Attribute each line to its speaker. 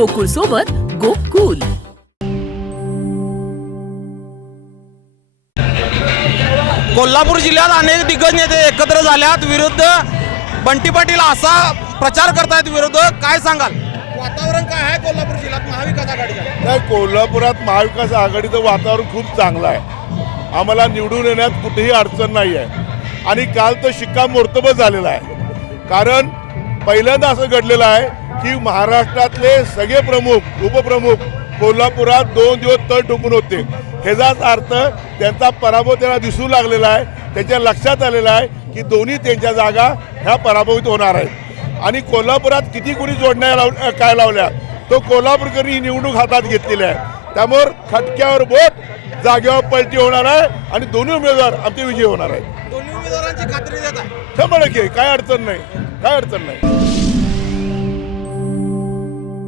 Speaker 1: गोकुळ सोबत गोकुल. कोल्हापूर जिल्ह्यात अनेक दिग्गज नेते एकत्र झाल्यात विरुद्ध बंटी पाटील असा प्रचार करतायत विरुद्ध. काय सांगाल?
Speaker 2: वातावरण काय आहे कोल्हापूर जिल्ह्यात? महाविकास आघाडीचं.
Speaker 3: नाही कोल्हापुरात महाविकास आघाडीचं वातावरण खूप चांगलं आहे. आम्हाला निवडून येण्यात कुठेही अडचण नाही आहे. आणि काल तर शिक्कामोर्तब झालेला आहे. कारण पहिल्यांदा असं घडलेलं आहे की महाराष्ट्रातले सगळे प्रमुख उपप्रमुख कोल्हापुरात दोन दिवस तळ टोकून होते. ह्याचाच अर्थ त्यांचा पराभव त्यांना दिसू लागलेला आहे. त्यांच्या लक्षात आलेला आहे की दोन्ही त्यांच्या जागा ह्या पराभवित होणार आहेत. आणि कोल्हापुरात किती कुणी जोडण्या लाव काय लावल्या? तो कोल्हापूरकरांनी ही निवडणूक हातात घेतलेली आहे. त्यामुळे खटक्यावर बोट जागेवर पलटी होणार आहे आणि दोन्ही उमेदवार आमचे विजयी होणार आहेत.
Speaker 2: दोन्ही उमेदवारांची खात्री देत आहे.
Speaker 3: शंभर टक्के. काय अडचण नाही. काय अडचण नाही.